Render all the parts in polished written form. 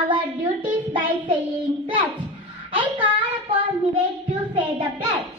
our duties by saying pledge. I call upon Nivek to say the pledge.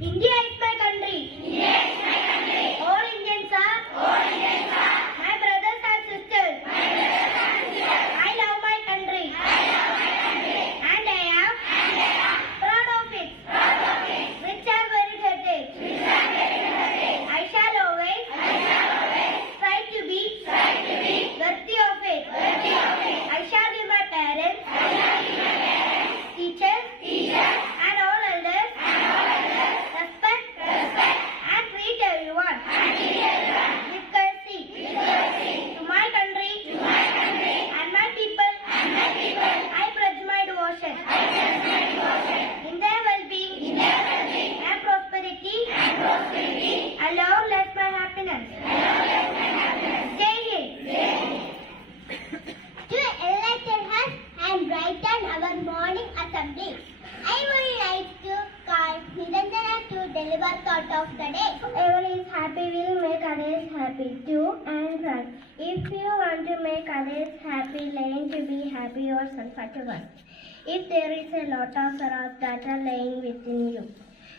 India is my country. India is my country. All Indians are. All Indians are. My brothers and sisters. My brothers and sisters. I love my country. I love my country. And I am. And I am. Proud of it. Proud of it. Rich and very heritage. Rich and very heritage. I shall always. I shall always. Try to be. Try to be. Worthy of it. Worthy of it. I shall give my parents. I shall give my parents. Teachers. Teachers. And all elders. And all others. Respect. Respect. And treat everyone. And treat everyone. With courtesy. With courtesy. To my country. To my country. And my people. And my people. I pledge my devotion. I pledge my devotion. In their well-being. In their well-being. And prosperity. And prosperity. Along bless my happiness. Along bless my happiness. Jai Hind. Jai Hind. To enlighten us and brighten our morning assembly, I would like to call Nirandana to deliver thought of the day. Whoever is happy will make others happy too and right. If you want to make others happy, learn to be happy yourself at once. If there is a lot of sorrows that are lying within you,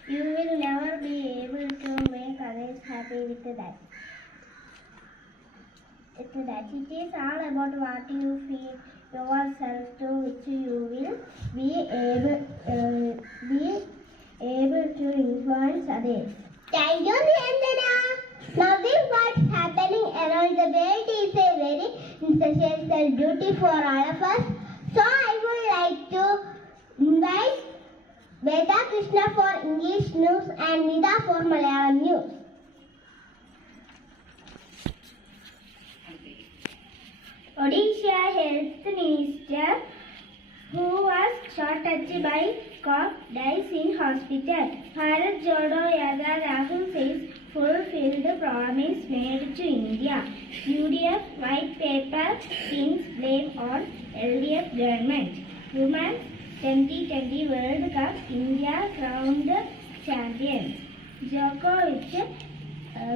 you will never be able to make others happy with that. It is all about what you feel yourself to which you will be able to influence others. Thank you, Nirandana. Knowing what's happening around the world is a very essential duty for all of us. So I would like to invite Veda Krishna for English news and Nida for Malayalam news. Odisha Health Minister, who was shot at by cop, dies in hospital. Bharat Jodo Yatra, Rahul says, fulfilled promise made to India. UDF white paper pins blame on LDF government. Women's 2020 World Cup, India crowned champions. Djokovic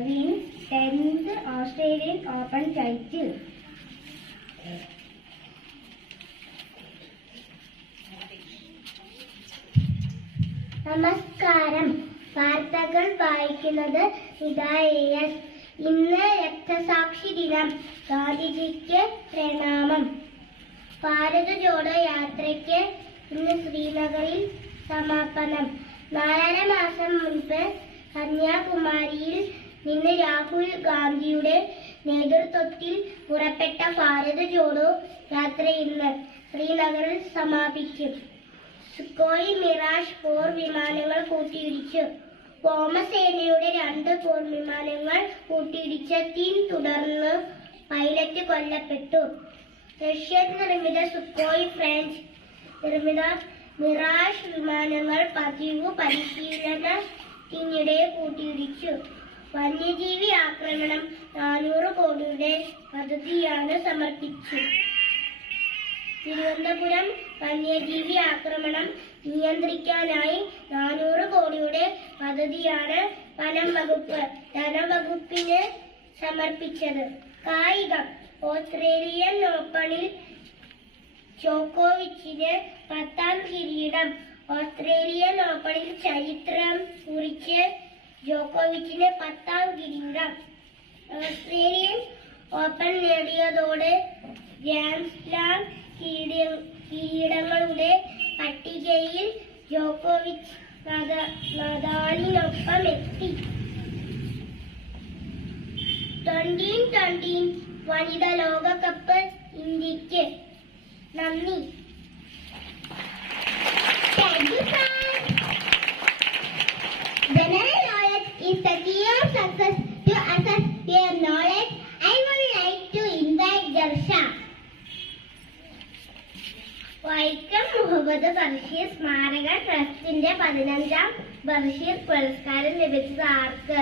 wins 10th Australian Open title. നമസ്കാരം. വാർത്തകൾ വായിക്കുന്നത് ഹിദായസ്. ഇന്ന് രക്തസാക്ഷി ദിനം. ഗാന്ധിജിക്ക് പ്രണാമം. ഭാരത് ജോഡോ യാത്രയ്ക്ക് ഇന്ന് ശ്രീനഗറിൽ സമാപനം. 4.5 മാസം മുൻപ് കന്യാകുമാരിയിൽ നിന്ന് രാഹുൽ ഗാന്ധിയുടെ നേതൃത്വത്തിൽ പുറപ്പെട്ട ഭാരത് ജോഡോ യാത്ര ഇന്ന് ശ്രീനഗറിൽ സമാപിക്കും. സുഖോയ് മിറാഷ് പോർ വിമാനങ്ങൾ കൂട്ടിയിടിച്ചു. വ്യോമസേനയുടെ 2 പോർ വിമാനങ്ങൾ കൂട്ടിയിടിച്ചതിനെ തുടർന്ന് പൈലറ്റ് കൊല്ലപ്പെട്ടു. റഷ്യൻ നിർമ്മിത സുഖോയ്, ഫ്രഞ്ച് നിർമ്മിത മിറാഷ് വിമാനങ്ങൾ പതിവ് പരിശീലനത്തിനിടെ കൂട്ടിയിടിച്ചു. വന്യജീവി ആക്രമണം 400 കോടിയുടെ പദ്ധതിയാണ് സമർപ്പിച്ചു. തിരുവനന്തപുരം വന്യജീവി ആക്രമണം നിയന്ത്രിക്കാനായി 400 കോടിയുടെ പദ്ധതിയാണ് ധനവകുപ്പിന് സമർപ്പിച്ചത്. കായികം. ഓസ്ട്രേലിയൻ ഓപ്പണിൽ ജോക്കോവിച്ചിന് 10ാം കിരീടം. ഓസ്ട്രേലിയൻ ഓപ്പണിൽ ചരിത്രം കുറിച്ച് ജോക്കോവിച്ചിന് 10ാം കിരീടം. ഓസ്ട്രേലിയൻ ഓപ്പൺ നേടിയതോടെ ഗ്രാൻഡ് സ്ലാം കിരീടങ്ങളുടെ പട്ടികയിൽ ജോക്കോവിച്ച് നദാലിനൊപ്പം എത്തി. 2020 വനിതാ ലോകകപ്പ് ഇന്ത്യക്ക്. നന്ദി. General knowledge is the key of success. To assess your knowledge, I would like to invite Jarsha. Vaikom Muhammad Basheer സ്മാരക ട്രസ്റ്റിന്റെ 15ാം ബഷീർ പുരസ്കാരം ലഭിച്ചത് ആർക്ക്?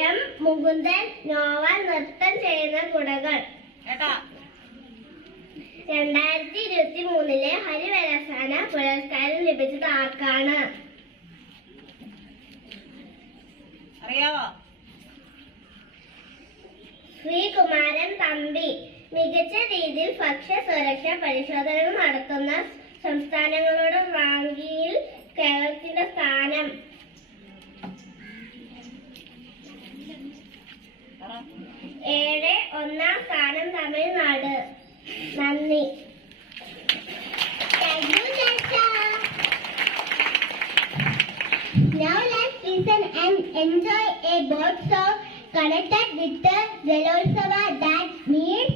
എം മുകുന്ദൻ. നോവൽ നൃത്തം ചെയ്യുന്ന കുടകൾ. 2023 ഹരിവരസാന പുരസ്കാരം ലഭിച്ചത് ആർക്കാണ്? ശ്രീകുമാരൻ തമ്പി. മികച്ച രീതിയിൽ ഭക്ഷ്യ സുരക്ഷാ പരിശോധനകൾ നടത്തുന്ന സംസ്ഥാനങ്ങളുടെ റാങ്കിങ്ങിൽ കേരളത്തിന്റെ സ്ഥാനം. 7. 1ാം സ്ഥാനം തമിഴ്നാട്. നന്ദി. Now let's listen and enjoy a boat song connected with the Jalotsava, that means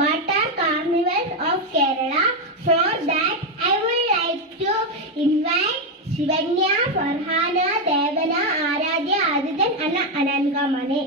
Water Carnivals of Kerala. For that, I would like to invite Shivanya, Farhana, Devana, Aradhya, Adityan, and Anangamane.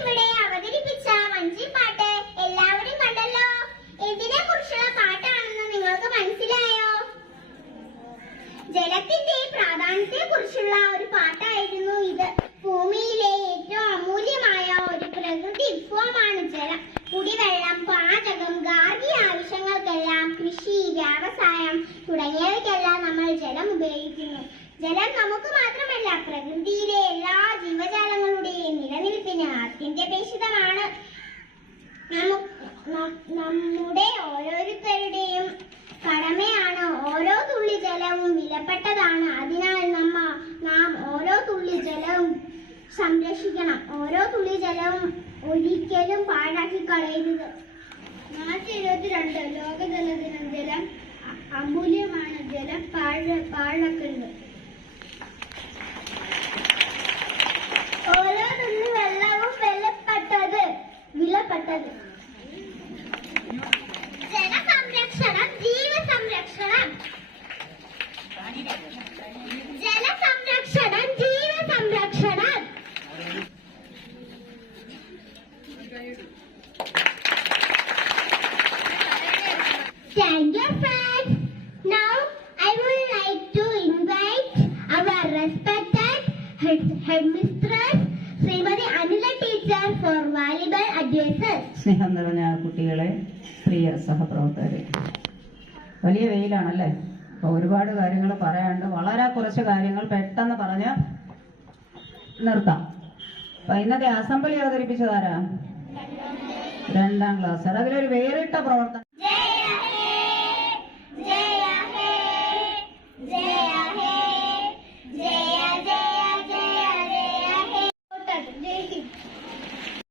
ഇവിടെ അവതരിപ്പിച്ച വഞ്ചിപ്പാട്ട് എല്ലാവരും കണ്ടല്ലോ. എന്തിനെ കുറിച്ചുള്ള പാട്ടാണെന്ന് നിങ്ങൾക്ക് മനസ്സിലായോ? ജലത്തിന്റെ പ്രാധാന്യത്തെ കുറിച്ചുള്ള ഒരു പാട്ടായിരുന്നു ഇത്. ഭൂമിയിലെ ഏറ്റവും അമൂല്യമായ ഒരു പ്രകൃതി വിഭവമാണ് ജലം. കുടിവെള്ളം, പാചകം, ഗാർഹിക ആവശ്യങ്ങൾക്കെല്ലാം, കൃഷി, വ്യവസായം തുടങ്ങിയവയ്ക്കെല്ലാം നമ്മൾ ജലം ഉപയോഗിക്കുന്നു. ജലം നമുക്ക് മാത്രമല്ല, പ്രകൃതിയിലെ എല്ലാ ജീവജാലങ്ങളുടെയും നിലനിൽപ്പിന് അത്യന്താപേക്ഷിതമാണ്. നമ്മുടെ ഓരോരുത്തരുടെയും കടമയാണ്. ഓരോ തുള്ളി ജലവും വിലപ്പെട്ടതാണ്. അതിനാൽ നാം ഓരോ തുള്ളി ജലവും സംരക്ഷിക്കണം. ഓരോ തുള്ളി ജലവും ഒരിക്കലും പാഴാക്കി കളയരുത്. മാർച്ച് 22 ലോക ജലദിനം. ജലം അമൂല്യമാണ്. ജലം പാഴാക്കരുത്. ഓരോ തുള്ളി വെള്ളവും വിലപ്പെട്ടത്. ജലസംരക്ഷണം ജീവസംരക്ഷണം. ജലസംരക്ഷണം ജീവസംരക്ഷണം. Thank you, friends. Now I would like to invite our respected headmistress, Srimati Anila teacher, for volleyball places. സ്നേഹം നിറഞ്ഞ കുട്ടികളെ, പ്രിയ സഹപ്രവർത്തകരെ, വലിയ വെയിലാണല്ലേ. അപ്പോൾ ഒരുപാട് കാര്യങ്ങൾ പറയാനുണ്ട്. വളരെ കുറച്ച് കാര്യങ്ങൾ പെട്ടെന്ന് പറഞ്ഞ് നിർത്താം. അപ്പൊ ഇന്നത്തെ അസംബ്ലി അവതരിപ്പിച്ചതാരാ? 2ാം ക്ലാസ്. അതിലൊരു വേറിട്ട പ്രവർത്തനം. Jai